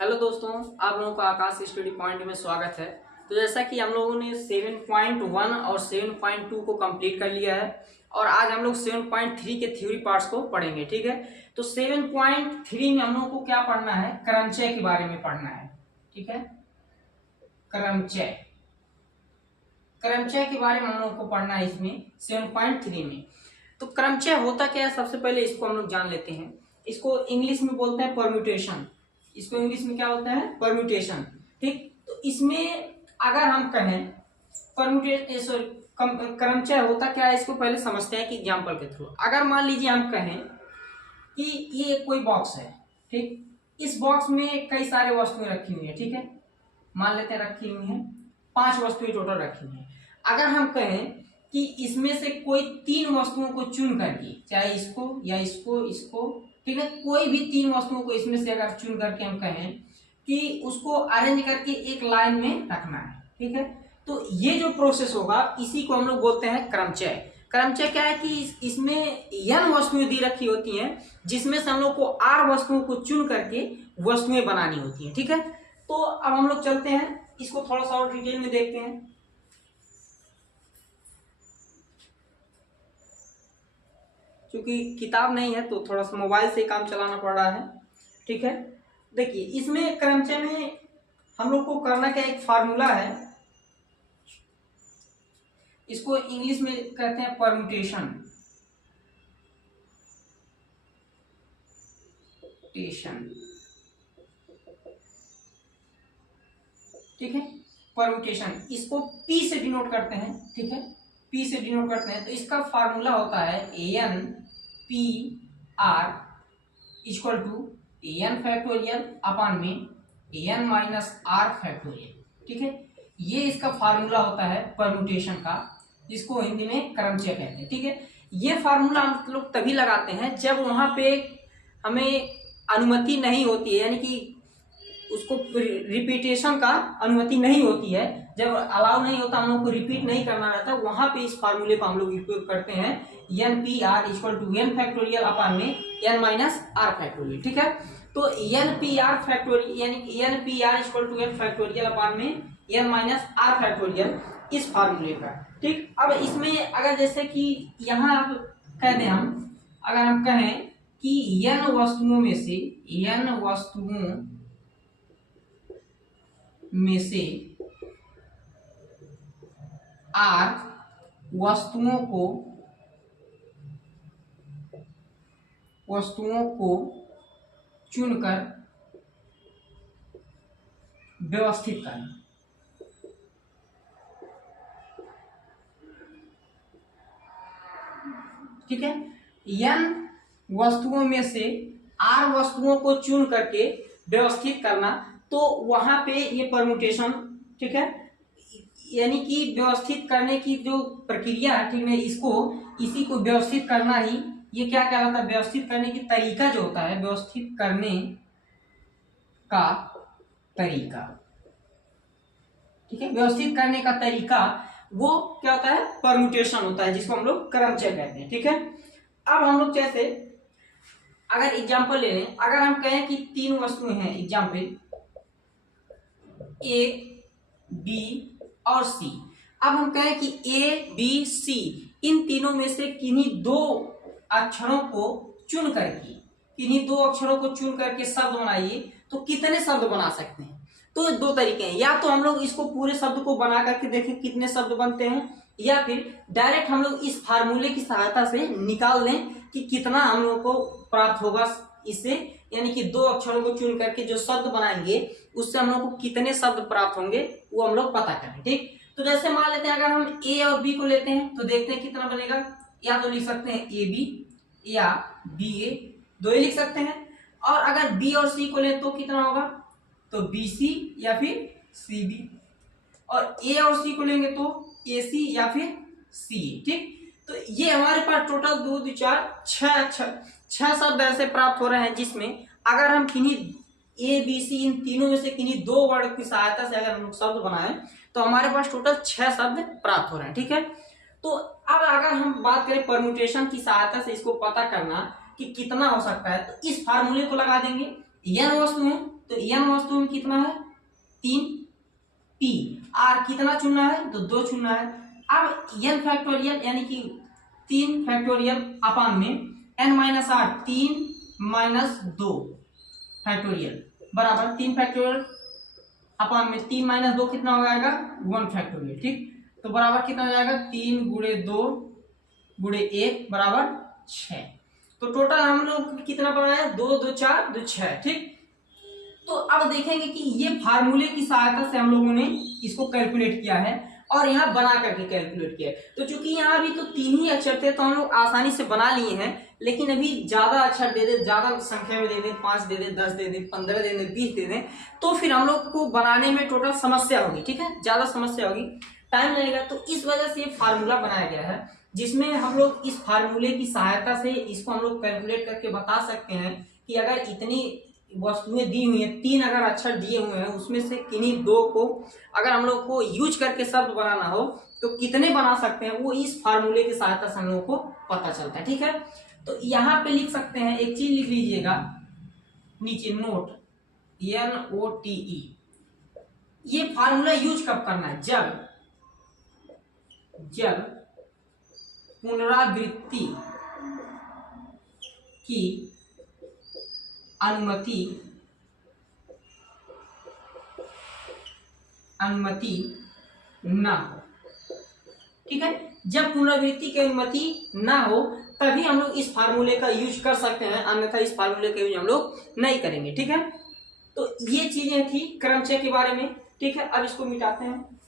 Hello दोस्तों, आप लोगों का आकाश स्टडी पॉइंट में स्वागत है। तो जैसा कि हम लोगों ने 7.1 और 7.2 को कंप्लीट कर लिया है और आज हम लोग 7.3 के थ्योरी पार्ट्स को पढ़ेंगे। ठीक है, तो 7.3 में हम लोगों को क्या पढ़ना है? क्रमचय के बारे में पढ़ना है। ठीक है, क्रमचय क्रमचय के बारे में हम लोगों को पढ़ना है इसमें 7.3 में। तो क्रमचय होता क्या है, सबसे पहले इसको हम लोग जान लेते हैं। इसको इंग्लिश में बोलते हैं परम्यूटेशन। इसको इंग्लिश में क्या बोलते हैं? परम्यूटेशन। ठीक, तो इसमें अगर हम कहें क्रमचय होता क्या है, इसको पहले समझते हैं कि एग्जांपल के थ्रू। अगर मान लीजिए हम कहें कि ये कोई बॉक्स है, ठीक, इस बॉक्स में कई सारे वस्तुएं रखी हुई है। ठीक है, मान लेते हैं रखी हुई हैं 5 वस्तुएं टोटल रखी हुई हैं। अगर हम कहें कि इसमें से कोई 3 वस्तुओं को चुन करके, चाहे इसको या इसको, ठीक है, कोई भी 3 वस्तुओं को इसमें से अगर चुन करके हम कहें कि उसको अरेंज करके एक लाइन में रखना है, ठीक है, तो ये जो प्रोसेस होगा इसी को हम लोग बोलते हैं क्रमचय। क्रमचय क्या है कि इसमें n वस्तुएं दी रखी होती हैं, जिसमें से हम लोग को r वस्तुओं को चुन करके वस्तुएं बनानी होती हैं। ठीक है, तो अब हम लोग चलते हैं, इसको थोड़ा सा और डिटेल में देखते हैं। क्योंकि किताब नहीं है तो थोड़ा सा मोबाइल से काम चलाना पड़ रहा है। ठीक है, देखिए इसमें क्रमचय में हम लोग को करना क्या, एक फार्मूला है, इसको इंग्लिश में कहते हैं परम्यूटेशन। ठीक है, परम्यूटेशन, इसको P से डिनोट करते हैं। ठीक है, P से डिनोट करते हैं, तो इसका फार्मूला होता है AN P R equal to AN factorial upon में AN माइनस R फैक्टोरियल। ठीक है, ये इसका फार्मूला होता है परम्यूटेशन का, जिसको हिंदी में क्रमचय कहते हैं। ठीक है, ये फार्मूला हम लोग तभी लगाते हैं जब वहां पे हमें अनुमति नहीं होती है, यानी कि उसको रिपीटेशन का अनुमति नहीं होती है, जब अलाउ नहीं होता, हम लोग को रिपीट नहीं करना रहता, वहां पे इस फार्मूले को हम लोग उपयोग करते हैं N P R equal to N factorial upon में एन माइनस आर फैक्टोरियल। ठीक है, तो एन पी आर फैक्टोरियल यानी N P R equal to N factorial upon में एन माइनस आर फैक्टोरियल, इस फार्मूले का। ठीक, अब इसमें अगर जैसे कि यहाँ आप कह दें, हम अगर हम कहें कि एन वस्तुओं में से आर वस्तुओं को चुनकर व्यवस्थित करना। ठीक है, n वस्तुओं में से r वस्तुओं को चुन करके व्यवस्थित करना, तो वहां पे ये परम्यूटेशन, ठीक है, यानी कि व्यवस्थित करने की जो प्रक्रिया है, ठीक है, इसी को व्यवस्थित करना ही ये क्या कहलाता है? व्यवस्थित करने की तरीका जो होता है, व्यवस्थित करने का तरीका, ठीक है, व्यवस्थित करने का तरीका वो क्या होता है? परम्यूटेशन होता है, जिसको हम लोग क्रमचय कहते हैं। ठीक है, अब हम लोग जैसे अगर एग्जाम्पल ले लें, अगर हम कहें कि 3 वस्तुएं हैं, एग्जाम्पल A B और C। अब हम कहें कि A B C इन तीनों में से किन्हीं 2 अक्षरों को चुन करके शब्द बनाइए, तो कितने शब्द बना सकते हैं? तो 2 तरीके हैं, या तो हम लोग इसको पूरे शब्द को बना करके देखें कितने शब्द बनते हैं, या फिर डायरेक्ट हम लोग इस फार्मूले की सहायता से निकाल लें कि कितना हम लोग को प्राप्त होगा इससे, यानी कि 2 अक्षरों को चुन करके जो शब्द बनाएंगे उससे हम लोग को कितने शब्द प्राप्त होंगे वो हम लोग पता करें। ठीक, तो जैसे मान लेते हैं अगर हम A और B को लेते हैं तो देखते हैं कितना बनेगा। या तो लिख सकते हैं AB या BA, 2 ही लिख सकते हैं। और अगर B और C को लें तो कितना होगा? तो BC या फिर CB। और A और C को लेंगे तो AC या फिर CA। ठीक, तो ये हमारे पास टोटल 2 2 4 6 शब्द ऐसे प्राप्त हो रहे हैं, जिसमें अगर हम किन्हीं A B C इन तीनों में से किन्हीं 2 वर्ड की सहायता से अगर हम लोग शब्द बनाएं तो हमारे पास टोटल 6 शब्द प्राप्त हो रहे हैं। ठीक है, तो अब अगर हम बात करें परम्यूटेशन की सहायता से इसको पता करना कि कितना हो सकता है, तो इस फार्मूले को लगा देंगे। n वस्तु है तो n वस्तु में कितना है 3 p, r कितना चुनना है तो 2 चुनना है। अब n फैक्टोरियल यानी कि 3 फैक्टोरियल अपान में n माइनस 8 3 माइनस 2 फैक्टोरियल बराबर 3 फैक्टोरियल अपान में 3 माइनस 2 कितना हो जाएगा 1 फैक्टोरियल। ठीक, तो बराबर कितना हो जाएगा 3 गुणे 2 गुणे 1 बराबर 6। तो टोटल हम लोग कितना बनाया 2 2 4 2 6। ठीक, तो अब देखेंगे कि ये फार्मूले की सहायता से हम लोगों ने इसको कैलकुलेट किया है और यहाँ बना करके कैलकुलेट किया है। तो चूंकि यहाँ भी तो 3 ही अक्षर थे तो हम लोग आसानी से बना लिए हैं, लेकिन अभी ज्यादा अक्षर दे दे, ज्यादा संख्या में दे दे, 5 दे दे, 10 दे दे, 15 दे दे, 20 दे दे, तो फिर हम लोग को बनाने में टोटल समस्या होगी। ठीक है, ज्यादा समस्या होगी, टाइम लगेगा। तो इस वजह से ये फार्मूला बनाया गया है जिसमें हम लोग इस फार्मूले की सहायता से इसको हम लोग कैलकुलेट करके बता सकते हैं कि अगर इतनी वस्तुएं दी हुई हैं, 3 अगर अक्षर दिए हुए हैं, उसमें से किन्हीं 2 को अगर हम लोग को यूज करके शब्द बनाना हो तो कितने बना सकते हैं, वो इस फार्मूले की सहायता से हम लोग को पता चलता है। ठीक है, तो यहाँ पे लिख सकते हैं, एक चीज लिख लीजिएगा नीचे नोट NOTE। ये फार्मूला यूज कब करना है, जब पुनरावृत्ति की अनुमति ना हो। ठीक है, जब पुनरावृत्ति की अनुमति ना हो तभी हम लोग इस फार्मूले का यूज कर सकते हैं, अन्यथा इस फार्मूले का यूज हम लोग नहीं करेंगे। ठीक है, तो ये चीजें थी क्रमचय के बारे में। ठीक है, अब इसको मिटाते हैं।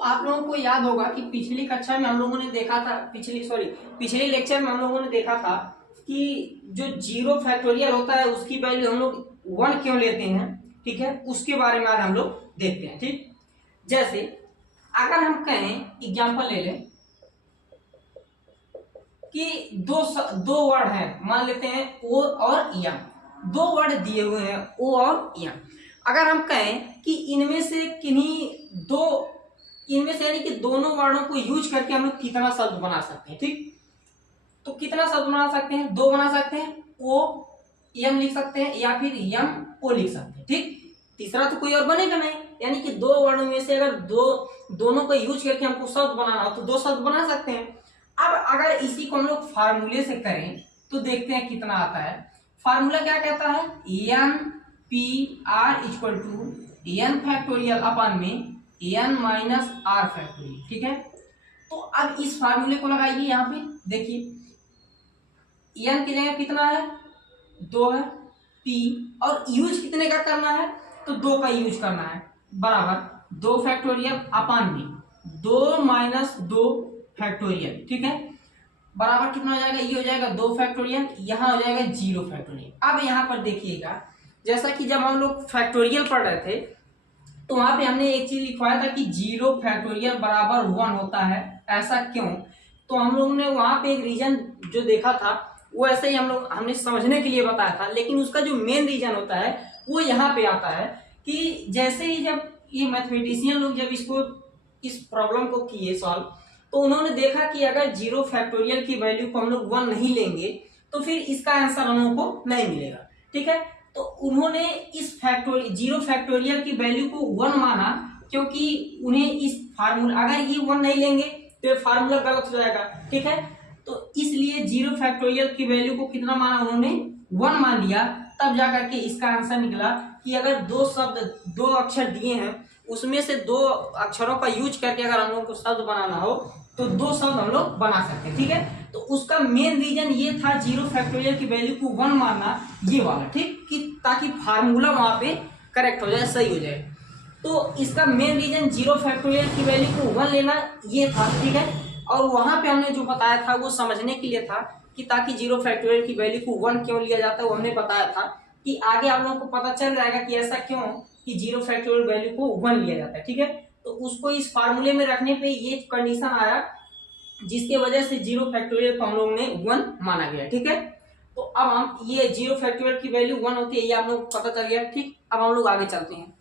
आप लोगों को याद होगा कि पिछली कक्षा में हम लोगों ने देखा था, पिछले लेक्चर में हम लोगों ने देखा था कि जो 0 फैक्टोरियल होता है उसकी वैल्यू हम लोग 1 क्यों लेते हैं। ठीक है, उसके बारे में आज हम लोग देखते हैं। ठीक, जैसे अगर हम कहें एग्जांपल ले लें कि दो वर्ड है, मान लेते हैं ओ और यम, 2 वर्ड दिए हुए हैं ओ और यम। अगर हम कहें कि इनमें से यानी कि दोनों वर्णों को यूज करके हम लोग कितना शब्द बना सकते हैं। ठीक, तो कितना शब्द बना सकते हैं, 2 बना सकते हैं, ओ यम लिख सकते हैं या फिर यम ओ लिख सकते हैं। ठीक, तीसरा तो कोई और बनेगा नहीं, यानी कि 2 वर्णों में से अगर दोनों को यूज करके हमको शब्द बनाना हो तो 2 शब्द बना सकते हैं। अब अगर इसी को हम लोग फार्मूले से करें तो देखते हैं कितना आता है। फार्मूला क्या कहता है, NPR equal to n factorial upon में n माइनस r फैक्टोरियल। ठीक है, तो अब इस फार्मूले को लगाइए। यहाँ पे देखिए n की जगह कितना है 2 है, p और यूज कितने का करना है तो 2 का यूज करना है, बराबर 2 फैक्टोरियल अपान में 2 माइनस 2 फैक्टोरियल। ठीक है, बराबर कितना हो जाएगा, ये हो जाएगा 2 फैक्टोरियल, यहाँ हो जाएगा 0 फैक्टोरियल। अब यहाँ पर देखिएगा, जैसा कि जब हम लोग फैक्टोरियल पढ़ रहे थे तो वहां पे हमने एक चीज लिखवाया था कि 0 फैक्टोरियल बराबर 1 होता है। ऐसा क्यों, तो हम लोगों ने वहां पे एक रीजन जो देखा था वो ऐसे ही हमने समझने के लिए बताया था, लेकिन उसका जो मेन रीजन होता है वो यहाँ पे आता है कि जैसे ही जब ये मैथमेटिशियन लोग जब इस प्रॉब्लम को किए सॉल्व, तो उन्होंने देखा कि अगर 0 फैक्टोरियल की वैल्यू को हम लोग 1 नहीं लेंगे तो फिर इसका आंसर हम लोग को नहीं मिलेगा। ठीक है, तो उन्होंने इस 0 फैक्टोरियल की वैल्यू को 1 माना, क्योंकि उन्हें इस फार्मूला, अगर ये 1 नहीं लेंगे तो फार्मूला गलत हो जाएगा। ठीक है, तो इसलिए 0 फैक्टोरियल की वैल्यू को कितना माना उन्होंने 1 मान लिया, तब जाकर के इसका आंसर निकला कि अगर 2 अक्षर दिए हैं उसमें से 2 अक्षरों का यूज करके अगर हम लोग को शब्द बनाना हो तो 2 शब्द हम लोग बना सकते हैं। ठीक है, तो उसका मेन रीजन ये था 0 फैक्टोरियल की वैल्यू को 1 मानना, ये वाला। ठीक, कि ताकि फार्मूला वहां पे करेक्ट हो जाए, सही हो जाए। तो इसका मेन रीजन 0 फैक्टोरियल की वैल्यू को 1 लेना ये था। ठीक है, और वहां पे हमने जो बताया था वो समझने के लिए था कि ताकि 0 फैक्टोरियल की वैल्यू को 1 क्यों लिया जाता है, वो हमने बताया था कि आगे आप लोगों को पता चल जाएगा कि ऐसा क्यों कि 0 फैक्टोरियल वैल्यू को 1 लिया जाता है। ठीक है, तो उसको इस फार्मूले में रखने पे ये कंडीशन आया जिसके वजह से 0 फैक्टोरियल को हम लोगों ने 1 माना गया। ठीक है, तो अब हम ये 0 फैक्टोरियल की वैल्यू 1 होती है, ये आप लोग को पता चल गया। ठीक, अब हम लोग आगे चलते हैं।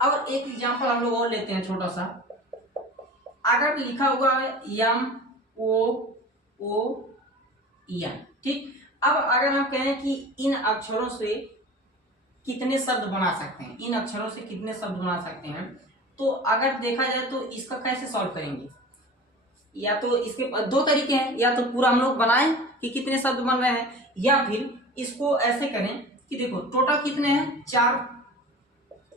अब एक एग्जांपल हम लोग और लेते हैं छोटा सा। अगर लिखा हुआ है यम ओ ओ एन, ठीक। अब अगर हम कहें कि इन अक्षरों से कितने शब्द बना सकते हैं, इन अक्षरों से कितने शब्द बना सकते हैं, तो अगर देखा जाए तो इसका कैसे सॉल्व करेंगे। या तो इसके दो तरीके हैं, या तो पूरा हम लोग बनाएं कि कितने शब्द बन रहे हैं, या फिर इसको ऐसे करें कि देखो टोटल कितने हैं, चार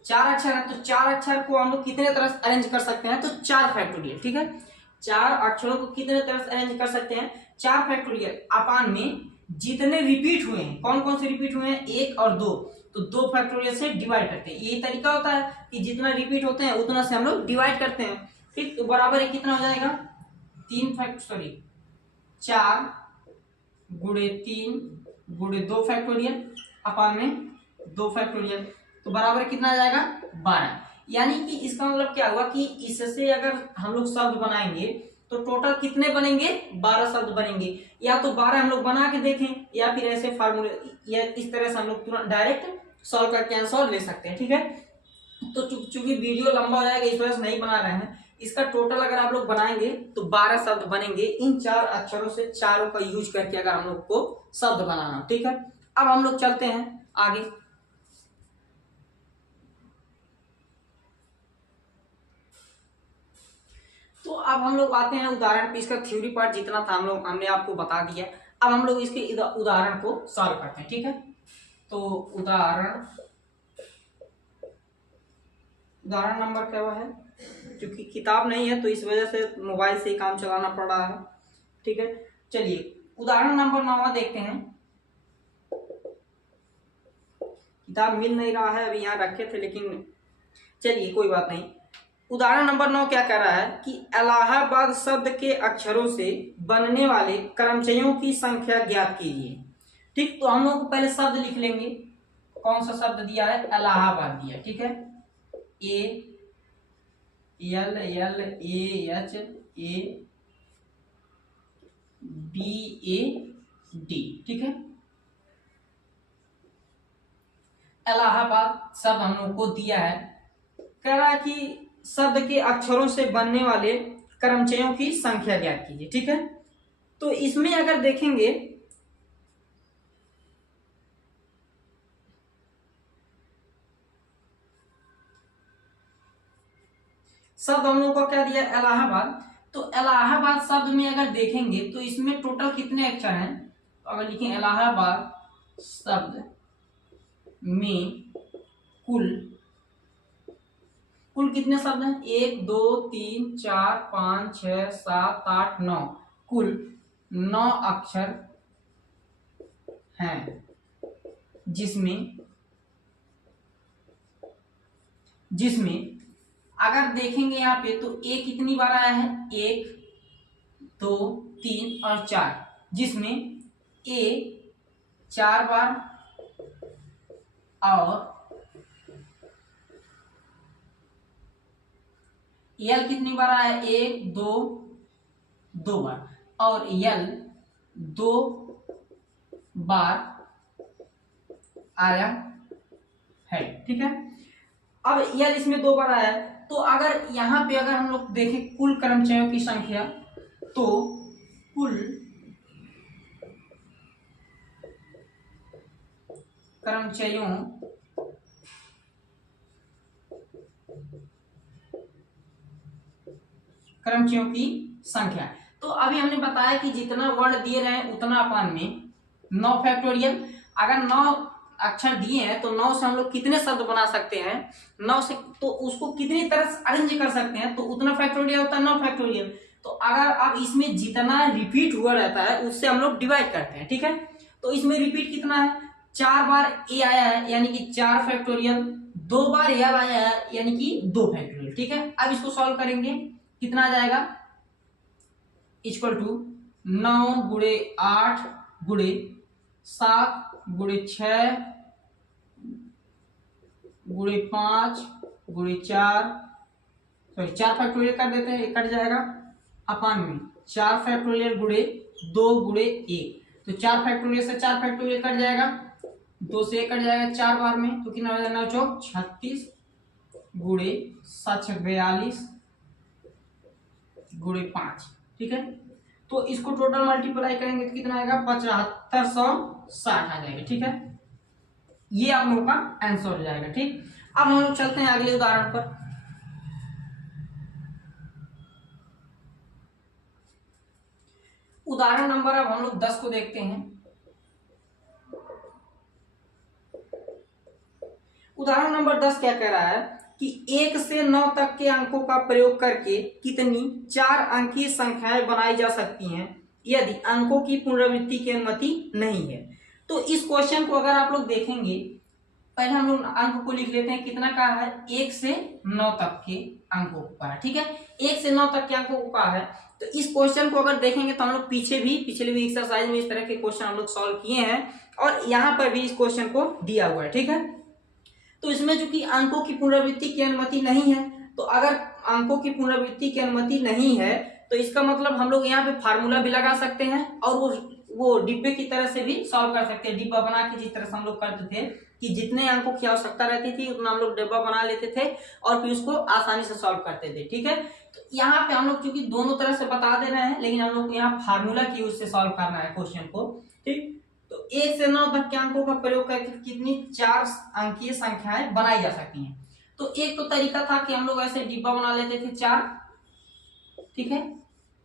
अक्षर है, तो चार अक्षर को हम लोग कितने तरह से अरेंज कर सकते हैं, तो 4 फैक्टोरियल। ठीक है, 4 अक्षरों को कितने तरह से अरेंज कर सकते हैं, 4 फैक्टोरियल अपान में जितने रिपीट हुए हैं, कौन कौन से रिपीट हुए हैं, 1 और 2, तो 2 फैक्टोरियल से डिवाइड करते हैं। यही तरीका होता है कि जितना रिपीट होते हैं उतना से हम लोग डिवाइड करते हैं। ठीक, तो बराबर है कितना हो जाएगा, 4 गुणे 3 गुणे 2 फैक्टोरियल अपान में 2 फैक्टोरियल, तो बराबर कितना आ जाएगा, 12। यानी कि इसका मतलब क्या हुआ कि इससे अगर हम लोग शब्द बनाएंगे तो टोटल कितने बनेंगे, 12 शब्द बनेंगे। या तो 12 हम लोग बना के देखें, या फिर ऐसे फार्मूले, या इस तरह से हम लोग तुरंत डायरेक्ट सॉल्व करके आंसर ले सकते हैं। ठीक है, तो चूंकि वीडियो लंबा हो जाएगा इस वजह से नहीं बना रहे हैं। इसका टोटल अगर आप लोग बनाएंगे तो 12 शब्द बनेंगे, इन 4 अक्षरों से चारों का यूज करके अगर हम लोग को शब्द बनाना। ठीक है, अब हम लोग चलते हैं आगे। तो अब हम लोग आते हैं उदाहरण पे। इसका थ्योरी पार्ट जितना था हमने आपको बता दिया। अब हम लोग इसके उदाहरण को सॉल्व करते हैं। ठीक है, तो उदाहरण नंबर क्या हुआ है, क्योंकि किताब नहीं है तो इस वजह से मोबाइल से ही काम चलाना पड़ रहा है। ठीक है, चलिए उदाहरण नंबर 9 देखते हैं। किताब मिल नहीं रहा है, अभी यहाँ रखे थे, लेकिन चलिए कोई बात नहीं। उदाहरण नंबर 9 क्या कह रहा है कि इलाहाबाद शब्द के अक्षरों से बनने वाले कर्मचारियों की संख्या ज्ञात कीजिए। ठीक, तो हम लोग को पहले शब्द लिख लेंगे। कौन सा शब्द दिया है, इलाहाबाद दिया। ठीक है, ALLAHABAD। ठीक है, इलाहाबाद शब्द हम लोग को दिया है। कह रहा है कि शब्द के अक्षरों से बनने वाले कर्मचारियों की संख्या ज्ञात कीजिए। ठीक है, तो इसमें अगर देखेंगे शब्द हम लोग को क्या दिया, इलाहाबाद। तो इलाहाबाद शब्द में अगर देखेंगे तो इसमें टोटल कितने अक्षर हैं, तो अगर लिखें इलाहाबाद शब्द में कुल कितने शब्द हैं, 1 2 3 4 5 6 7 8 9, कुल 9 अक्षर हैं। जिसमें अगर देखेंगे यहाँ पे तो ए कितनी बार आया है, 1 2 3 और 4, जिसमें ए 4 बार और यल कितनी बार आया है, 1 2 बार, और यल 2 बार आया है। ठीक है, अब यल इसमें 2 बार आया है, तो अगर यहाँ पे अगर हम लोग देखें कुल कर्मचारियों की संख्या, तो कुल कर्मचारियों की संख्या, तो अभी हमने बताया कि जितना वर्ण दिए रहे हैं उतना अपान में 9 फैक्टोरियल। अगर 9 अक्षर दिए हैं तो 9 से हम लोग कितने शब्द बना सकते हैं, 9 से तो उसको कितनी तरह से अरेंज कर सकते हैं, तो उतना फैक्टोरियल होता है 9 फैक्टोरियल। तो अगर अब इसमें जितना रिपीट हुआ रहता है उससे हम लोग डिवाइड करते हैं। ठीक है, तो इसमें रिपीट कितना है, 4 बार ए आया है यानी कि 4 फैक्टोरियल, 2 बार यल आया है यानी कि 2 फैक्टोरियल। ठीक है, अब इसको सॉल्व करेंगे, कितना आ जाएगा, इक्वल टू 9 गुणे 8 गुणे 7 गुणे 6 गुणे 5 गुणे 4 फैक्टोरियल कर देते हैं, कट जाएगा अपान में 4 फैक्टोरियल गुणे 2 गुणे 1, तो 4 फैक्टोरियल से 4 फैक्टोरियल कट जाएगा, 2 से 1 कट जाएगा 4 बार में, तो कितना हो जाएगा 9 चौक 36 गुणे 7 छक 42 गुणे 5, ठीक है। तो इसको टोटल मल्टीप्लाई करेंगे तो कितना आएगा 7560 आ जाएगा, ठीक है। ये आप लोगों का आंसर हो जाएगा, ठीक। अब हम लोग चलते हैं अगले उदाहरण पर। उदाहरण नंबर अब हम लोग 10 को देखते हैं। उदाहरण नंबर 10 क्या कह रहा है कि 1 से 9 तक के अंकों का प्रयोग करके कितनी 4 अंकीय संख्याएं बनाई जा सकती हैं यदि अंकों की पुनरावृत्ति की अनुमति नहीं है। तो इस क्वेश्चन को अगर आप लोग देखेंगे, पहले हम लोग अंक को लिख लेते हैं। कितना का है 1 से 9 तक के अंकों का है, ठीक है। 1 से 9 तक के अंकों का है। तो इस क्वेश्चन को अगर देखेंगे तो हम लोग पिछले भी एक्सरसाइज में इस तरह के क्वेश्चन हम लोग सॉल्व किए हैं और यहाँ पर भी इस क्वेश्चन को दिया हुआ है, ठीक है। तो इसमें जो कि अंकों की पुनरावृत्ति की अनुमति नहीं है, तो अगर अंकों की पुनरावृत्ति की अनुमति नहीं है तो इसका मतलब हम लोग यहाँ पे फार्मूला भी लगा सकते हैं और वो डिब्बे की तरह से भी सॉल्व कर सकते हैं। डिब्बा बना के जिस तरह से हम लोग करते थे कि जितने अंकों की आवश्यकता रहती थी उतना हम लोग डिब्बा बना लेते थे और फिर उसको आसानी से सॉल्व करते थे, ठीक है। तो यहाँ पे हम लोग चूंकि दोनों तरह से बता दे रहे हैं, लेकिन हम लोग यहाँ फार्मूला की यूज से सॉल्व करना है क्वेश्चन को, ठीक। तो 1 से 9 तक के अंकों का प्रयोग करके कितनी 4 अंकीय संख्याएं बनाई जा सकती हैं। तो एक तो तरीका था कि हम लोग ऐसे डिब्बा बना लेते थे 4, ठीक है,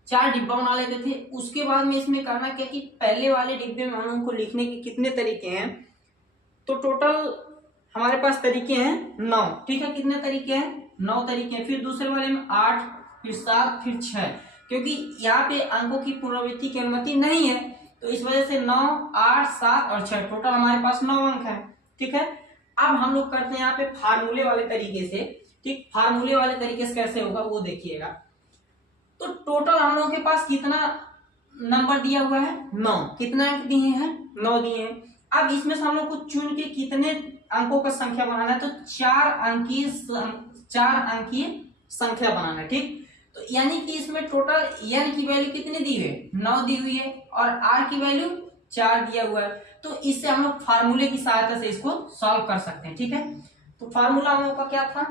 4 डिब्बा बना लेते थे। उसके बाद में इसमें करना क्या कि पहले वाले डिब्बे में हम लोगों को लिखने के कितने तरीके हैं, तो टोटल हमारे पास तरीके हैं 9, ठीक है। कितने तरीके हैं 9 तरीके हैं। फिर दूसरे वाले में 8, फिर 7, फिर 6, क्योंकि यहाँ पे अंकों की पुनरावृत्ति की अनुमति नहीं है तो इस वजह से 9, 8, 7 और 6 टोटल हमारे पास 9 अंक है, ठीक है। अब हम लोग करते हैं यहाँ पे फार्मूले वाले तरीके से, ठीक। फार्मूले वाले तरीके से कैसे होगा वो देखिएगा। तो टोटल हम लोगों के पास कितना नंबर दिया हुआ है 9, कितने अंक दिए हैं 9 दिए हैं। अब इसमें से हम लोग को चुन के कितने अंकों का संख्या बनाना है, तो 4 अंकीय संख्या बनाना है, ठीक। तो यानी कि इसमें टोटल n की वैल्यू कितनी दी हुई है 9 दी हुई है और r की वैल्यू 4 दिया हुआ है। तो इससे हम लोग फार्मूले की सहायता से इसको सॉल्व कर सकते हैं, ठीक है। तो फार्मूला हम लोग का क्या था,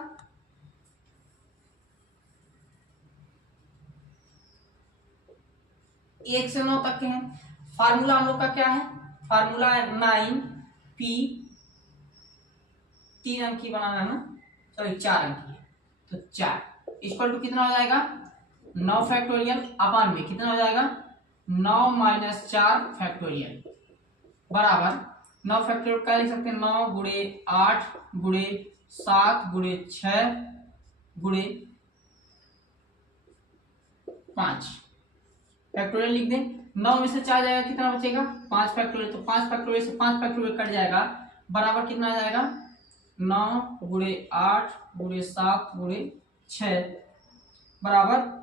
एक से 9 तक के हैं। फार्मूला हम लोग का क्या है, फार्मूला है 9p, 3 अंक की बनाना है ना, सॉरी 4 अंक की है, तो 4 इक्वल टू कितना हो जाएगा 9 फैक्टोरियल अपान में कितना हो जाएगा 9 माइनस 4 फैक्टोरियल बराबर 9 फैक्टोरियल क्या लिख सकते हैं 9 गुणे 8 गुणे 7 गुणे 6 गुणे 5 फैक्टोरियल लिख दें। 9 में से 4 जाएगा कितना बचेगा 5 फैक्टोरियल, तो 5 फैक्टोरियल से 5 फैक्टोरियल कट जाएगा बराबर कितना आ जाएगा 9 गुणे 8 गुणे 7 गुणे 6 बराबर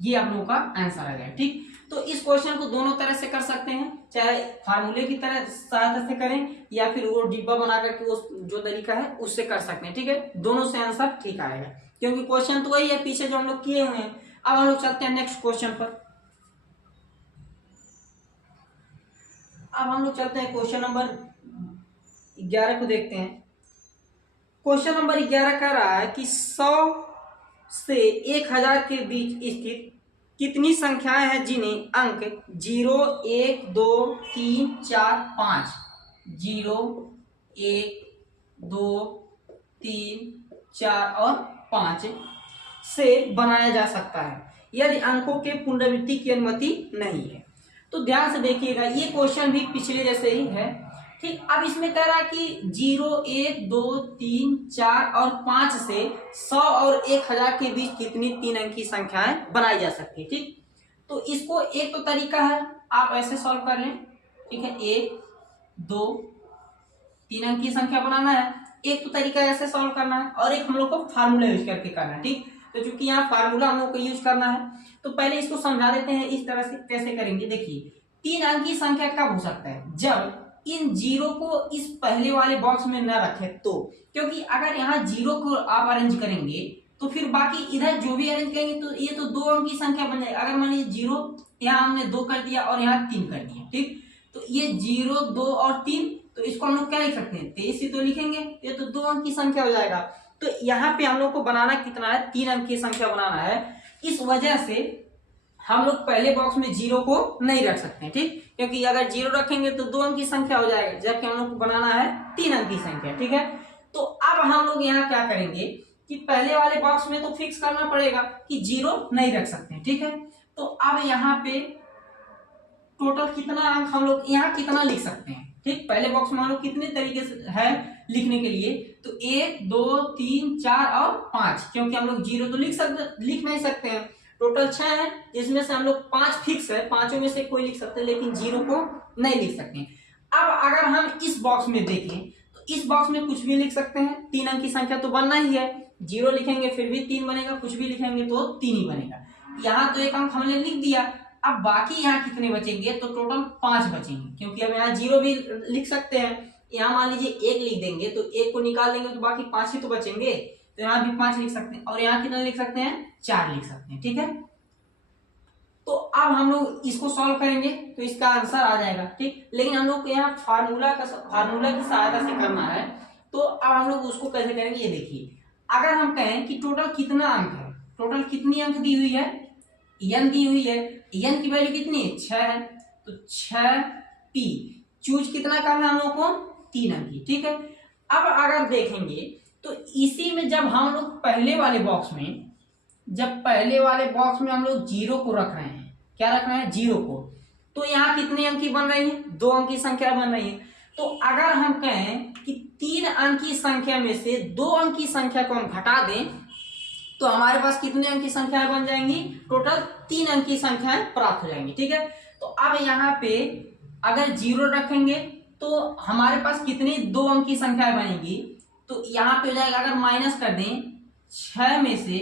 ये आप लोगों का आंसर आ जाएगा, ठीक। तो इस क्वेश्चन को दोनों तरह से कर सकते हैं, चाहे फार्मूले की तरह सहायता से करें या फिर वो डिब्बा बना करके वो जो तरीका है उससे कर सकते हैं, ठीक है। दोनों से आंसर ठीक आएगा क्योंकि क्वेश्चन तो वही है पीछे जो हम लोग किए हुए हैं। अब हम लोग चलते हैं नेक्स्ट क्वेश्चन पर। अब हम लोग चलते हैं क्वेश्चन नंबर 11 को देखते हैं। क्वेश्चन नंबर 11 कह रहा है कि 100 से 1000 के बीच स्थित कितनी संख्याएं हैं जिन्हें अंक 0, 1, 2, 3, 4, 5 0, 1, 2, 3, 4 और 5 से बनाया जा सकता है यदि अंकों के पुनरावृत्ति की अनुमति नहीं है। तो ध्यान से देखिएगा, ये क्वेश्चन भी पिछले जैसे ही है, ठीक। अब इसमें कह रहा है कि 0, 1, 2, 3, 4 और 5 से 100 और 1000 के बीच कितनी 3 अंक की संख्याएं बनाई जा सकती है, ठीक। तो इसको एक तो तरीका है आप ऐसे सॉल्व कर लें, ठीक है, 1, 2, 3 अंक की संख्या बनाना है। एक तो तरीका ऐसे सॉल्व करना है और एक हम लोग को फार्मूला यूज करके करना है, ठीक। तो चूंकि यहाँ फार्मूला हम लोग को यूज करना है तो पहले इसको समझा देते हैं इस तरह से कैसे करेंगे। देखिए 3 अंक की संख्या कब हो सकता है, जब इन जीरो को इस पहले वाले बॉक्स में न रखें तो, क्योंकि अगर यहाँ जीरो को आप अरेंज करेंगे तो फिर बाकी इधर जो भी अरेंज करेंगे तो ये तो 2 अंक की संख्या बन जाएगी। अगर मान लीजिए जीरो यहाँ हमने 2 कर दिया और यहाँ 3 कर दिया, ठीक, तो ये 0 2 और 3, तो इसको हम लोग क्या लिख सकते हैं, 23 ही तो लिखेंगे, ये तो 2 अंक की संख्या हो जाएगा। तो यहाँ पे हम लोग को बनाना कितना है, 3 अंक की संख्या बनाना है। इस वजह से हम लोग पहले बॉक्स में जीरो को नहीं रख सकते, ठीक, क्योंकि अगर जीरो रखेंगे तो 2 अंक की संख्या हो जाएगा, जबकि हम लोग को बनाना है 3 अंक की संख्या, ठीक है। तो अब हम लोग यहाँ क्या करेंगे कि पहले वाले बॉक्स में तो फिक्स करना पड़ेगा कि जीरो नहीं रख सकते, ठीक है। तो अब यहाँ पे टोटल कितना अंक हम लोग यहाँ कितना लिख सकते हैं, ठीक, पहले बॉक्स में हम लोग कितने तरीके से है लिखने के लिए, तो 1 2 3 4 और 5, क्योंकि हम लोग जीरो तो लिख नहीं सकते हैं। टोटल 6 है, इसमें से हम लोग 5 फिक्स है, पांचों में से कोई लिख सकते हैं, लेकिन जीरो को नहीं लिख सकते। अब अगर हम इस बॉक्स में देखें तो इस बॉक्स में कुछ भी लिख सकते हैं, 3 अंक की संख्या तो बनना ही है, जीरो लिखेंगे फिर भी 3 बनेगा, कुछ भी लिखेंगे तो 3 ही बनेगा। यहाँ तो एक अंक हमने लिख दिया, अब बाकी यहाँ कितने बचेंगे, तो टोटल 5 बचेंगे, क्योंकि अब यहाँ जीरो भी लिख सकते हैं। यहाँ मान लीजिए 1 लिख देंगे तो 1 को निकाल देंगे तो बाकी 5 ही तो बचेंगे, तो यहाँ भी 5 लिख सकते हैं, और यहाँ कितना लिख सकते हैं, 4 लिख सकते हैं, ठीक है। तो अब हम लोग इसको सॉल्व करेंगे तो इसका आंसर आ जाएगा, ठीक, लेकिन हम लोग को यहाँ फार्मूला की सहायता से करना है। तो अब हम लोग उसको कैसे करेंगे, ये देखिए, अगर हम कहें कि टोटल कितना अंक है, टोटल कितनी अंक दी हुई है, n दी हुई है, n की वैल्यू कितनी है, 6 है, तो 6p, चूज कितना करना है हम लोग को, 3 अंक की, ठीक है। अब अगर देखेंगे तो इसी में जब हम लोग पहले वाले बॉक्स में हम लोग जीरो को रख रहे हैं, क्या रख रहे हैं, जीरो को, तो यहाँ कितने अंक की बन रही है, 2 अंक की संख्या बन रही है। तो अगर हम कहें कि 3 अंक की संख्या में से 2 अंक की संख्या को हम घटा दें तो हमारे पास कितने अंक की संख्याएं बन जाएंगी, टोटल 3 अंक की संख्याएं प्राप्त हो जाएंगी, ठीक है। तो अब यहाँ पे अगर जीरो रखेंगे तो हमारे पास कितनी 2 अंक की संख्याएं बनेगी, तो यहाँ पे हो जाएगा, अगर माइनस कर दें 6 में से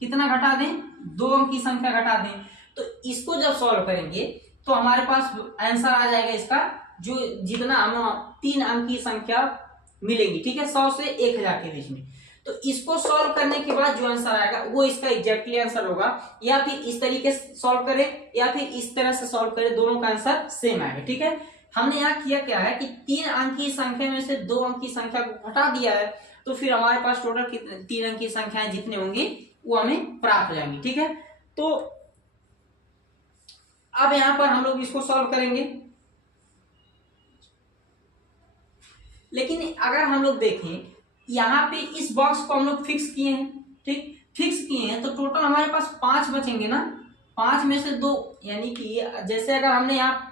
कितना घटा दें, 2 अंक की संख्या घटा दें, तो इसको जब सॉल्व करेंगे तो हमारे पास आंसर आ जाएगा इसका, जो जितना हम 3 अंक की संख्या मिलेंगी, ठीक है, 100 से 1000 के बीच में। तो इसको सॉल्व करने के बाद जो आंसर आएगा वो इसका एग्जैक्टली आंसर होगा, या फिर इस तरीके से सॉल्व करें या फिर इस तरह से सॉल्व करें, दोनों का आंसर सेम आएगा, ठीक है। हमने यहाँ किया क्या है कि 3 अंक की संख्या में से 2 अंक की संख्या को हटा दिया है, तो फिर हमारे पास टोटल कितने 3 अंक की संख्याएं जितने होंगी वो हमें प्राप्त हो जाएंगी, ठीक है। तो अब यहां पर हम लोग इसको सॉल्व करेंगे, लेकिन अगर हम लोग देखें यहाँ पे इस बॉक्स को हम लोग फिक्स किए हैं, ठीक, फिक्स किए हैं, तो टोटल हमारे पास 5 बचेंगे ना, 5 में से 2, यानी कि जैसे अगर हमने यहाँ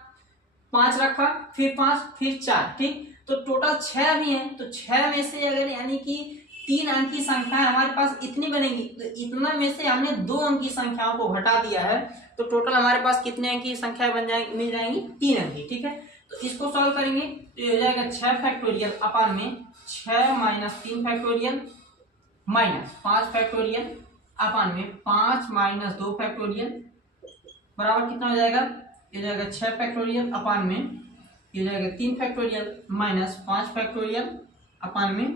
5 रखा, फिर 5 फिर 4, ठीक, तो टोटल 6 भी है, तो 6 में से अगर यानी कि 3 अंक की संख्याएं हमारे पास इतनी बनेगी, तो इतना में से हमने 2 अंक की संख्याओं को घटा दिया है, तो टोटल हमारे पास कितने अंक की संख्या मिल जाएंगी, 3 अंक की, ठीक है। तो इसको सॉल्व करेंगे तो ये हो जाएगा 6 फैक्टोरियल अपान में 6 minus 3 factorial minus 5 factorial upon में 5 माइनस 2 फैक्टोरियल बराबर कितना हो जाएगा, ये हो जाएगा 6 फैक्टोरियल अपान में ये हो जाएगा 3 फैक्टोरियल माइनस 5 फैक्टोरियल अपान में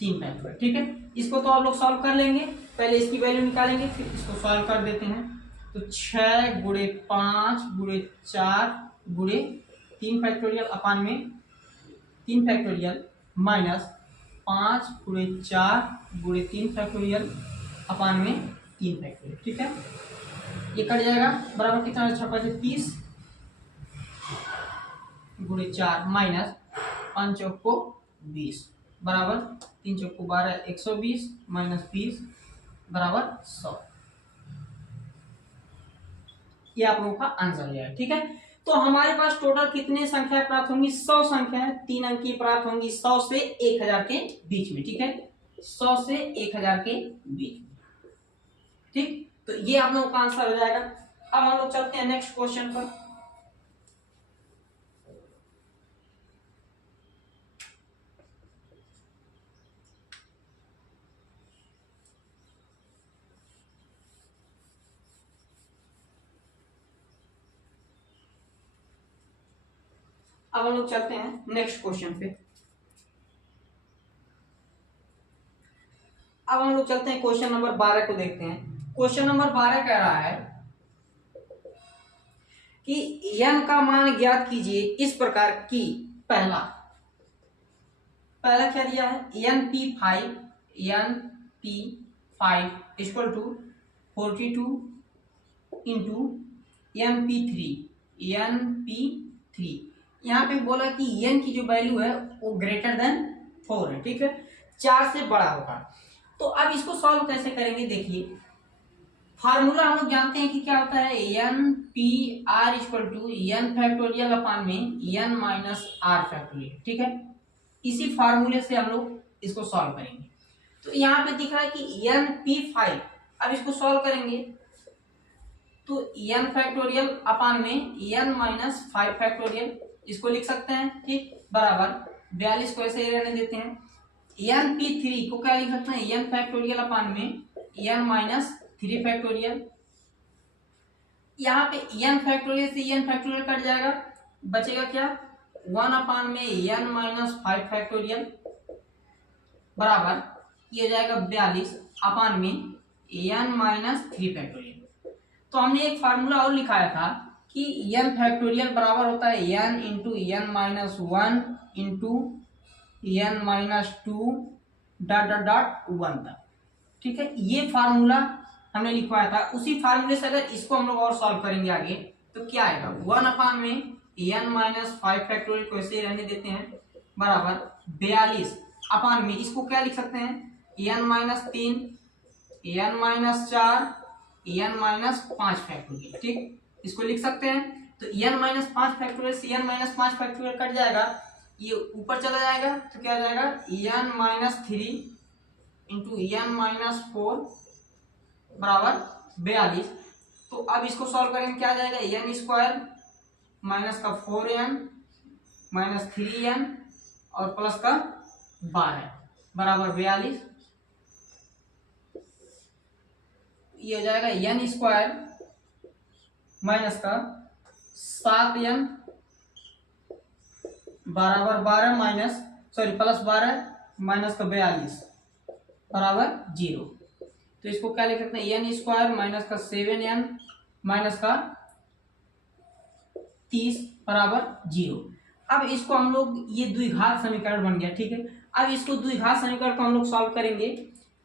3 फैक्टोरियल, ठीक है। इसको तो आप लोग सॉल्व कर लेंगे, पहले इसकी वैल्यू निकालेंगे फिर इसको सॉल्व कर देते हैं। तो 6 गुणे 5 गुणे 4 गुणे 3 फैक्टोरियल अपान में 3 फैक्टोरियल माइनस 5 गुणे 4 गुणे 3 फैक्टोरियल अपान में 3 फैक्टोरियल, ठीक है। ये कट जाएगा, बराबर कितना 6 30 गुणे 4 माइनस 5 चौक को 20 बराबर 3 चौक को 12 120 माइनस 20 बराबर 100। ये आप लोगों का आंसर हो जाएगा, ठीक है। तो हमारे पास टोटल कितनी संख्या प्राप्त होंगी, 100 संख्या 3 अंक की प्राप्त होंगी, 100 से 1000 के बीच में, ठीक है, 100 से 1000 के बीच में, ठीक। तो ये आप लोगों का आंसर हो जाएगा। अब हम लोग चलते हैं नेक्स्ट क्वेश्चन पर। अब हम लोग चलते हैं नेक्स्ट क्वेश्चन पे। अब हम लोग चलते हैं क्वेश्चन नंबर 12 को देखते हैं। क्वेश्चन नंबर 12 कह रहा है कि n का मान ज्ञात कीजिए इस प्रकार की। पहला क्या दिया है, np5 equal to 42 into np3 यहाँ पे बोला कि n की जो वैल्यू है वो ग्रेटर देन 4 है, ठीक है, 4 से बड़ा होगा। तो अब इसको सॉल्व कैसे करेंगे, देखिए फार्मूला हम लोग जानते हैं कि क्या होता है, N P R equal to N factorial upon में एन माइनस आर फैक्टोरियल, ठीक है। इसी फार्मूले से हम लोग इसको सॉल्व करेंगे। तो यहाँ पे दिख रहा है कि एन पी 5, अब इसको सॉल्व करेंगे तो एन फैक्टोरियल अपान में एन माइनस 5 फैक्टोरियल, इसको लिख सकते हैं, ठीक, बराबर 42 को ऐसे ही रहने देते हैं। एन पी 3 को क्या लिख सकते हैं, एन फैक्टोरियल अपान में एन माइनस 3 फैक्टोरियल। यहाँ पे एन फैक्टोरियल से एन फैक्टोरियल कट जाएगा, बचेगा क्या, 1 अपान में एन माइनस 5 फैक्टोरियल बराबर ये जाएगा 42 अपान में एन माइनस 3 फैक्टोरियल। तो हमने एक फार्मूला और लिखाया था कि एन फैक्टोरियल बराबर होता है N into N minus 1 into N minus 2 dot dot dot 1 तक, ठीक है। ये फार्मूला हमने लिखवाया था। उसी फार्मूले से अगर इसको हम लोग और सॉल्व करेंगे आगे तो क्या आएगा, 1 अपान में एन माइनस 5 फैक्टोरियल को ऐसे रहने देते हैं बराबर 42 अपान में इसको क्या लिख सकते हैं, N minus 3 N minus 4 N minus 5 factorial, ठीक, इसको लिख सकते हैं। तो एन माइनस 5 फैक्टोरियल से एन माइनस 5 फैक्टोरियल कट जाएगा, ये ऊपर चला जाएगा तो क्या आ जाएगा, N minus 3 into N minus 4 बराबर 42। तो अब इसको सॉल्व करेंगे, क्या आ जाएगा, एन स्क्वायर माइनस का 4n माइनस 3n और प्लस का 12 बराबर 42। ये हो जाएगा एन स्क्वायर माइनस का 7n बराबर 12 माइनस प्लस 12 माइनस का 42 बराबर 0। तो इसको क्या लिख सकते हैं, एन स्क्वायर माइनस का 7n माइनस का 30 बराबर 0। अब इसको हम लोग, ये द्विघात समीकरण बन गया, ठीक है। अब इसको द्विघात समीकरण को हम लोग सॉल्व करेंगे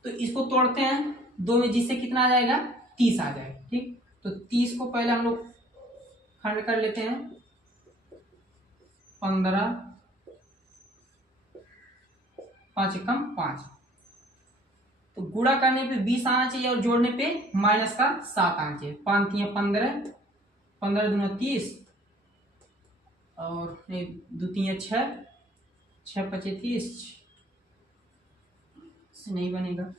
तो इसको तोड़ते हैं दो में, जिससे कितना आ जाएगा, 30 आ जाएगा, ठीक। तो 30 को पहले हम लोग खंड कर लेते हैं, 15 5 एकम 5, तो गुणा करने पे 20 आना चाहिए और जोड़ने पे माइनस का 7 आना चाहिए। 5 3 15 15 दूना 30 और 2 3 6 6 5 30 से नहीं बनेगा।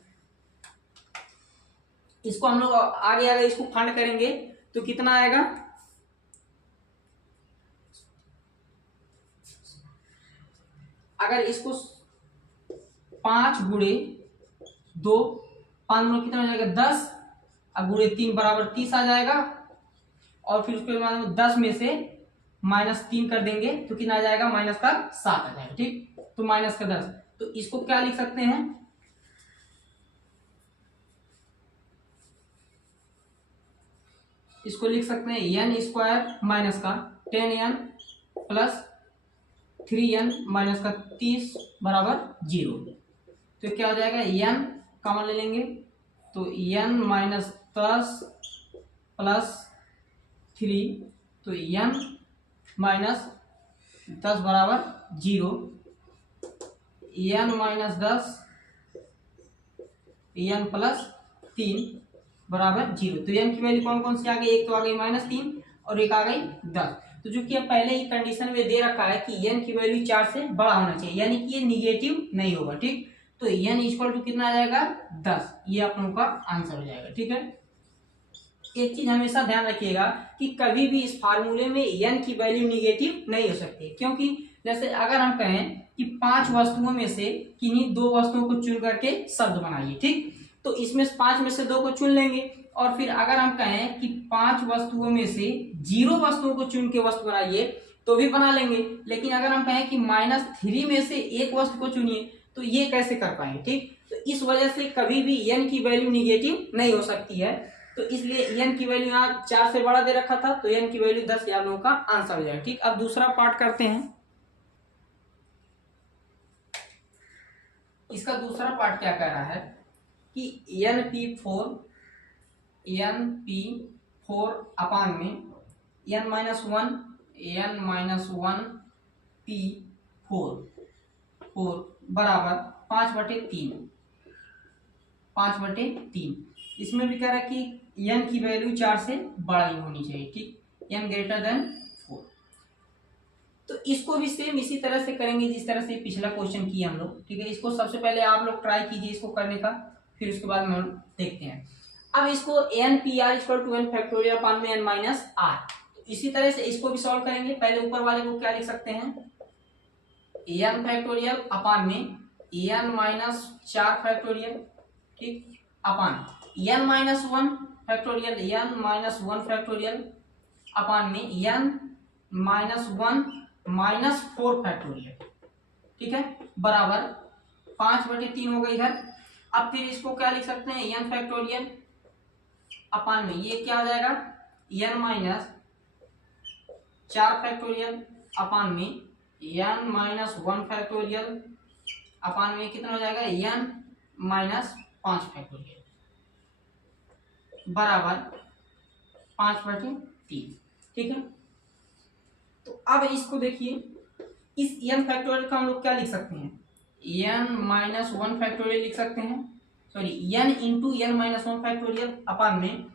इसको हम लोग आगे इसको खंड करेंगे तो कितना आएगा, अगर इसको 5 गुणे 2 5 में कितना हो जाएगा 10 और गुणे 3 बराबर 30 आ जाएगा। और फिर उसके बाद 10 में से -3 कर देंगे तो कितना आ जाएगा, माइनस का 7 आ जाएगा, ठीक। तो माइनस का 10, तो इसको क्या लिख सकते हैं, इसको लिख सकते हैं एन स्क्वायर माइनस का 10n प्लस 3n माइनस का 30 बराबर 0। तो क्या हो जाएगा, एन कॉमन ले लेंगे तो एन माइनस 10 प्लस 3, तो एन माइनस 10 बराबर 0, एन माइनस 10 एन प्लस 3 बराबर 0। तो एन की वैल्यू कौन कौन सी आ गई, एक तो आ गई -3 और एक आ गई 10। तो जो कि अब पहले ही कंडीशन में दे रखा है कि एन की वैल्यू 4 से बड़ा होना चाहिए, यानी कि ये निगेटिव नहीं होगा, ठीक। तो एन इक्वल टू कितना आ जाएगा, 10, ये आप लोगों का आंसर हो जाएगा, ठीक है। एक चीज हमेशा ध्यान रखिएगा कि कभी भी इस फार्मूले में एन की वैल्यू निगेटिव नहीं हो सकती, क्योंकि जैसे अगर हम कहें कि 5 वस्तुओं में से किन्हीं 2 वस्तुओं को चुन करके शब्द बनाइए, ठीक, तो इसमें 5 में से 2 को चुन लेंगे। और फिर अगर हम कहें कि 5 वस्तुओं में से 0 वस्तुओं को चुन के वस्तु बनाइए, तो भी बना लेंगे, लेकिन अगर हम कहें कि -3 में से एक वस्तु को चुनिए तो ये कैसे कर पाएंगे। ठीक, तो इस वजह से कभी भी n की वैल्यू निगेटिव नहीं हो सकती है, तो इसलिए n की वैल्यू यहाँ 4 से बड़ा दे रखा था, तो n की वैल्यू 10 आप लोगों का आंसर हो जाएगा। ठीक, अब दूसरा पार्ट करते हैं। इसका दूसरा पार्ट क्या कह रहा है कि np4 अपान में n-1 p4 बराबर 5/3। इसमें भी कह रहा है कि n की वैल्यू 4 से बड़ा ही होनी चाहिए। ठीक, n ग्रेटर देन 4। तो इसको भी सेम इसी तरह से करेंगे जिस तरह से पिछला क्वेश्चन किया हम लोग। ठीक है, इसको सबसे पहले आप लोग ट्राई कीजिए इसको करने का, फिर उसके बाद हम देखते हैं। अब इसको n/r = n फैक्टोरियल अपान में n माइनस r, तो इसी तरह से इसको भी सॉल्व करेंगे। पहले ऊपर वाले को क्या लिख सकते हैं, n फैक्टोरियल अपान में n माइनस 4 फैक्टोरियल, ठीक, अपान n माइनस 1 फैक्टोरियल अपान में n माइनस 1 माइनस 4 फैक्टोरियल। ठीक है, बराबर 5/3 हो गई इधर। अब फिर इसको क्या लिख सकते हैं, n फैक्टोरियल अपान में ये क्या हो जाएगा, n माइनस 4 फैक्टोरियल अपान में n माइनस 1 फैक्टोरियल अपान में कितना हो जाएगा, n माइनस 5 फैक्टोरियल बराबर 5/3। ठीक है, तो अब इसको देखिए, इस n फैक्टोरियल का हम लोग क्या लिख सकते हैं, n माइनस 1 फैक्टोरियल लिख सकते हैं, sorry n into n minus 1 factorial upon में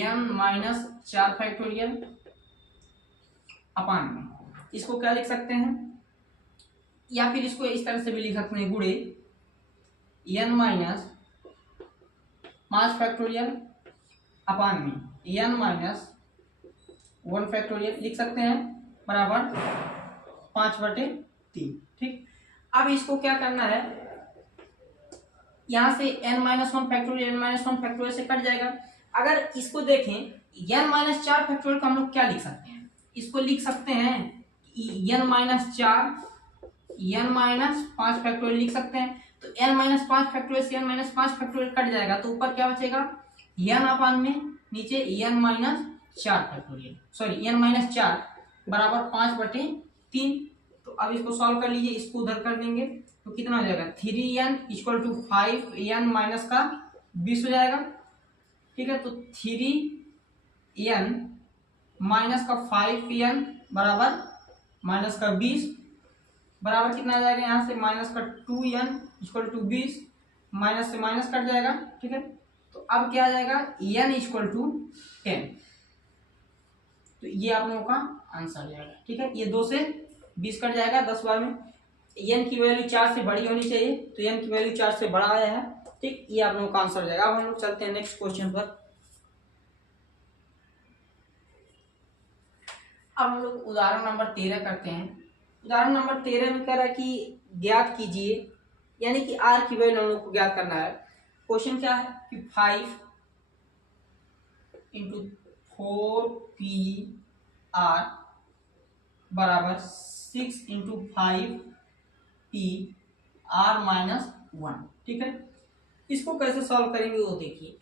n माइनस 4 फैक्टोरियल अपान में इसको क्या लिख सकते हैं, या फिर इसको इस तरह से भी लिख सकते हैं, गुणे n माइनस 5 फैक्टोरियल अपान में n माइनस 1 फैक्टोरियल लिख सकते हैं बराबर 5/3। ठीक, अब इसको क्या करना है, यहां से n माइनस 1 फैक्टोरियल से कट जाएगा। अगर इसको देखें n माइनस 4 फैक्टोरियल का हम लोग क्या लिख सकते हैं, इसको लिख सकते हैं n minus 4 n minus 5 factorial लिख सकते हैं। तो n माइनस 5 फैक्टोरियल से n माइनस 5 फैक्टोरियल कट जाएगा, तो ऊपर क्या बचेगा, n अपान में नीचे n minus 4 factorial, sorry n minus 4 बराबर 5/3। तो अब इसको सॉल्व कर लीजिए, इसको उधर कर देंगे तो कितना हो जाएगा, 3n = 5n माइनस का 20 हो जाएगा। ठीक है, तो 3n माइनस का 5n बराबर माइनस का 20 बराबर कितना आ जाएगा, यहाँ से माइनस का 2n = 20, माइनस से माइनस कट जाएगा। ठीक है, तो अब क्या आ जाएगा, n = 10। तो ये आप लोगों का आंसर आ जाएगा। ठीक है, ये 2 से 20 कट जाएगा 10 बार में। n की वैल्यू 4 से बड़ी होनी चाहिए, तो n की वैल्यू 4 से बड़ा आया है। ठीक, ये आप लोगों का आंसर हो जाएगा। अब हम लोग चलते हैं नेक्स्ट क्वेश्चन पर। अब हम लोग उदाहरण नंबर 13 करते हैं। उदाहरण नंबर 13 में कह रहा है कि ज्ञात कीजिए, यानी कि r की वैल्यू हम लोग को ज्ञात करना है। क्वेश्चन क्या है कि 5 × 4pr बराबर 6 × 5pr-1। ठीक है, इसको कैसे सॉल्व करेंगे वो देखिए।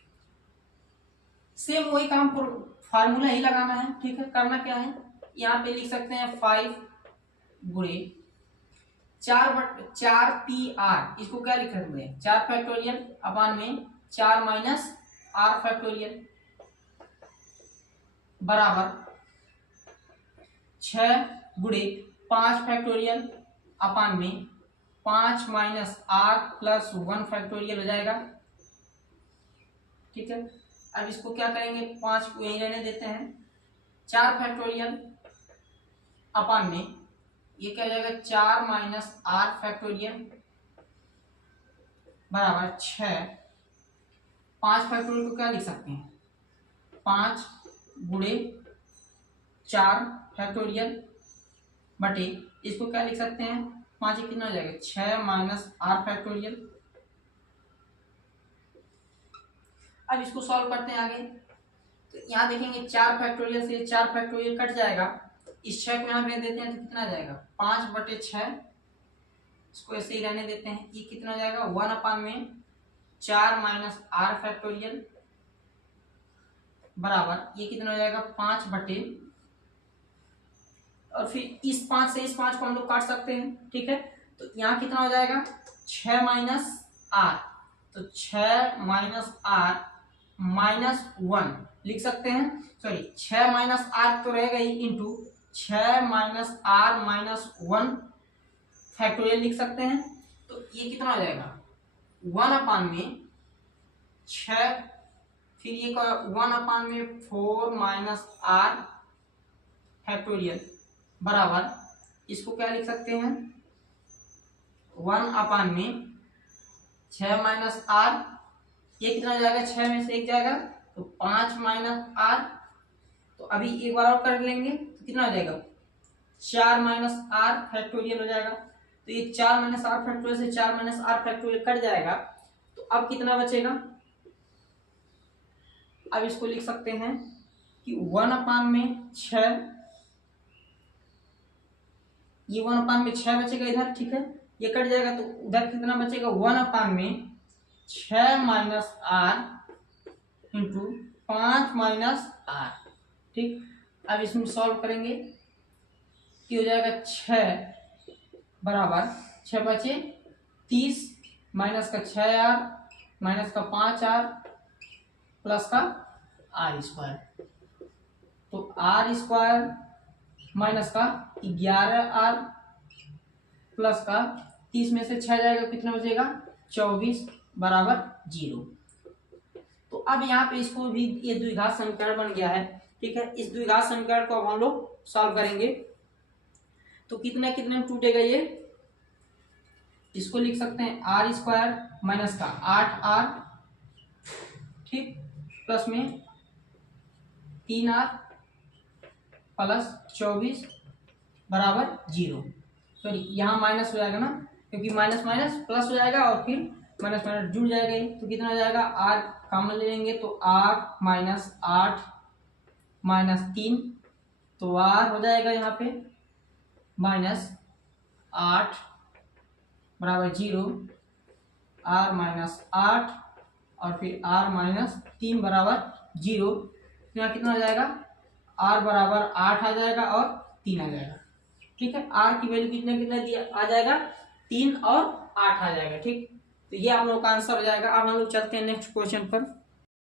सेम वही काम फार्मूला ही लगाना है। ठीक है, करना क्या है, यहाँ पे लिख सकते हैं 5 गुणे 4/4pr, इसको क्या लिख सकते हैं, 4 फैक्टोरियल अपान में 4 माइनस r फैक्टोरियल बराबर 6 गुणे 5 फैक्टोरियल अपान में 5 माइनस r प्लस 1 फैक्टोरियल हो जाएगा। ठीक है, अब इसको क्या करेंगे, 5 को यहीं रहने देते हैं, 4 फैक्टोरियल अपान में ये क्या हो जाएगा, 4 माइनस r फैक्टोरियल बराबर 6। 5 फैक्टोरियल को क्या लिख सकते हैं, 5 गुणे 4 फैक्टोरियल बटे इसको क्या लिख सकते हैं, 5 कितना हो जाएगा, 6 माइनस r फैक्टोरियल। अब इसको सॉल्व करते हैं आगे। तो यहाँ देखेंगे 4 फैक्टोरियल से 4 फैक्टोरियल कट जाएगा, इस 6 को यहाँ पे देते हैं तो कितना आ जाएगा 5/6, इसको ऐसे ही रहने देते हैं। ये कितना हो जाएगा 1/4 - r फैक्टोरियल बराबर ये कितना हो जाएगा 5 और फिर इस 5 से इस 5 को हम लोग काट सकते हैं, ठीक है। तो यहाँ कितना हो जाएगा 6 - r, तो 6 - r -1 लिख सकते हैं। सॉरी 6 - r तो रहेगा ही इंटू 6 - r -1 फैक्टोरियल लिख सकते हैं। तो ये कितना हो जाएगा 1/6, फिर ये 1/4 - r फैक्टोरियल बराबर इसको क्या लिख सकते हैं 1/6 - r, ये कितना हो जाएगा 6 में से 1 जाएगा तो 5 - r। तो अभी एक बार और कर लेंगे तो कितना हो जाएगा 4 - r फैक्टोरियल हो जाएगा। तो ये 4 - r फैक्टोरियल से 4 - r फैक्टोरियल कट जाएगा। तो अब कितना बचेगा, अब इसको लिख सकते हैं कि 1/6, ये 1/6 बचेगा इधर, ठीक है। ये कट जाएगा तो उधर कितना बचेगा 1/6 - r इंटू 5 - r, ठीक। अब इसमें सॉल्व करेंगे कि हो जाएगा 6 बराबर 6 बचे 30 माइनस का 6r माइनस का 5r प्लस का r², तो r² माइनस का 11r प्लस का 30 में से 6 जाएगा कितना बचेगा 24 बराबर 0। तो अब यहाँ पे इसको भी ये द्विघात समीकरण बन गया है, ठीक है। इस द्विघात समीकरण को अब हम लोग सॉल्व करेंगे तो कितने कितने में टूटेगा ये, इसको लिख सकते हैं r² माइनस का 8r, ठीक, प्लस में 3r प्लस 24 बराबर 0। सॉरी यहाँ माइनस हो जाएगा ना, क्योंकि माइनस माइनस प्लस हो जाएगा और फिर माइनस माइनस जुड़ जाएगा ये, तो कितना हो जाएगा r कॉमन ले लेंगे तो r -8 -3, तो r हो जाएगा यहाँ पे -8 बराबर 0, r -8 और फिर r -3 बराबर 0। यहाँ कितना हो जाएगा r बराबर 8 आ जाएगा और 3 आ जाएगा, ठीक है। r की वैल्यू कितना कितना दिया आ जाएगा 3 और 8 आ जाएगा, ठीक। तो ये हम लोग का आंसर हो जाएगा। अब हम लोग चलते हैं नेक्स्ट क्वेश्चन पर।